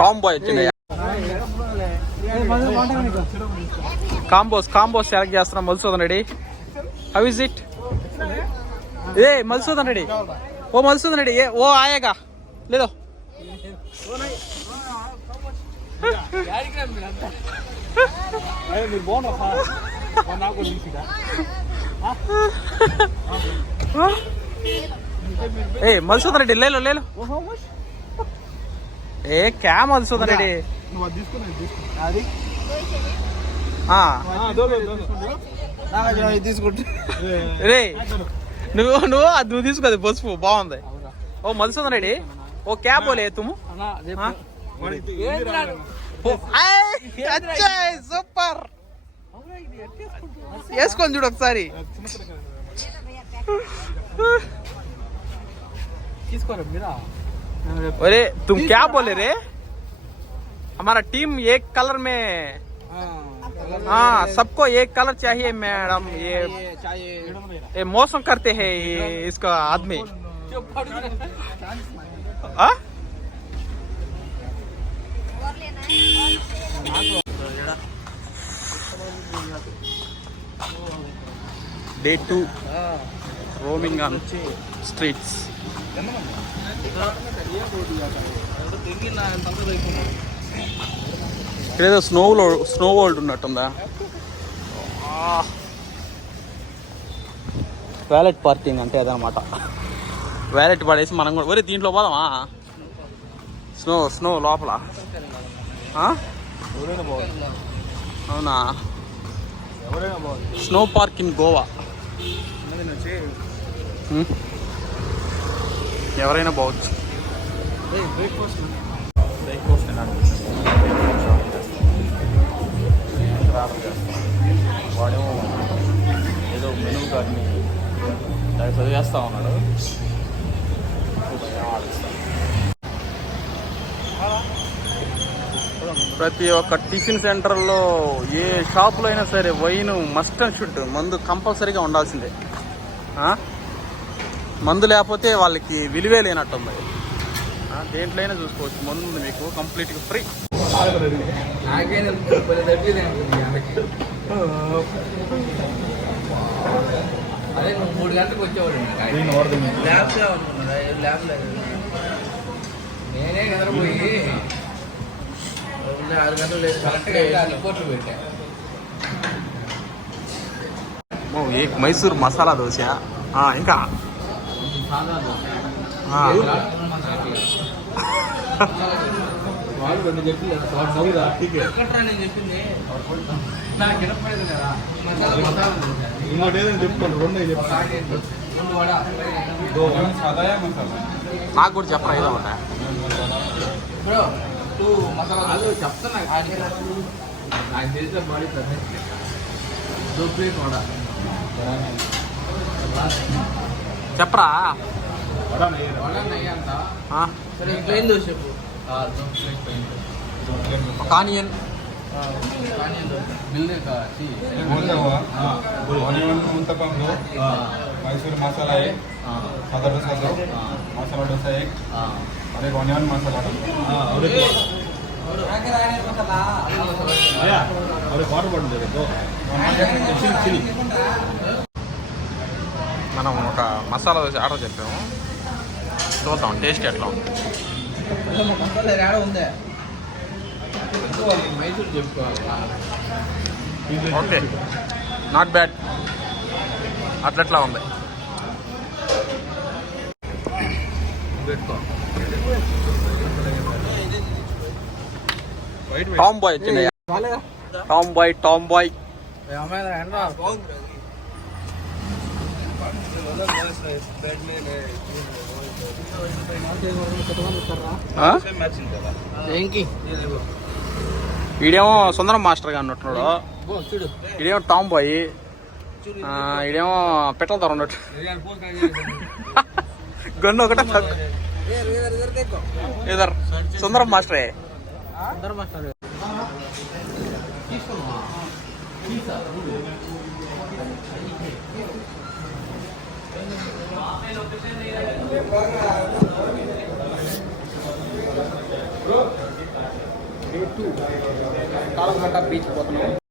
Tom boy వచ్చినాయి. Combos select చేస్తున్నాం. Madhusudan Reddy, how is it? ఏ మధుసూదన్ రెడ్డి, ఓ మధుసూదన్ రెడ్డి, ఏ ఓ ఆయేగా లేదో ఏ మధుసూదన్ రెడ్డి లేలో లేలో ఏ క్యా మధుసూదన్ రెడ్డి రే నువ్వు తీసుకోదు పసుపు బాగుంది. ఓ మధుసూదన్ రెడ్డి, ఓ క్యా బోలే తుమ్ము సూపర్ వేసుకొని చూడు ఒకసారి. अरे तुम क्या बोले रे? हमारा टीम एक कलर में, हाँ सबको एक कलर चाहिए मैडम. ये मौसम करते हैं ये इसका आदमी. Day 2 roaming on streets. ఇక్కడేదో స్నో వరల్డ్ ఉన్నట్టుందా. వ్యాలెట్ పార్కింగ్ అంటే అదనమాట. వ్యాలెట్ పడేసి మనం కూడా ఒరే దీంట్లో పోదామా? స్నో లోపల అవునా? Snow park in Goa. ఎవరైనా పోవచ్చు. వాడేమో ఏదో మెనూ కార్డ్ని చదివేస్తా ఉన్నాడు. ప్రతి ఒక్క టిఫిన్ సెంటర్లో ఏ షాపులో అయినా సరే వైన్ మస్ట్ అండ్ షుడ్, మందు కంపల్సరీగా ఉండాల్సిందే. మందు లేకపోతే వాళ్ళకి విలువే లేనట్టుంది. దేంట్లో అయినా చూసుకోవచ్చు, మందు ఉంది మీకు కంప్లీట్గా ఫ్రీ. అదే 3 గంటలకు వచ్చేవాడు. నేనే నిద్రపోయి 6 గంటలు లేదు కరెక్ట్గా రిపోర్ట్లు పెట్టా. మైసూర్ మసాలా దోశ, ఇంకా చెప్పింది నాకు వినపడేది కదా. నాకు కూడా చెప్పరా ఏదో ఒకటి. బ్రో 2 మసాలా చెప్తాను. నాకు తెలిసిన బాడీ చెప్పరా. సరే ప్లేన్ దోశ చెప్పు. ఒక ఆనియన్ मैसूर मसाला एक, सादा डोसा दो, मसाला डोसा एक, और एक ऑनियन मसाला और एक वाटर बॉटल दे दो, चिली. మనం ఒక మసాలా దోశ ఆర్డర్ చెప్పాము, చూద్దాం టేస్ట్ ఎట్లా ఉంది. మైసూర్ చెప్పుకోవాలి. Okay, not bad. అట్లట్లా ఉంది. టామ్ బాయ్ వచ్చినాయి. టామ్ బాయ్ ఈడేమో సుందరం మాస్టర్ గా ఉన్నట్టున్నాడు, ఈడేమో టామ్ బాయ్, ఈడేమో పెట్టల ధర ఉన్నట్టు. గన్ను ఒకటే ఇదర్ సుందరం మాస్టరే. Day 2 కాలంగట్ట బీచ్ పోతున్నాం.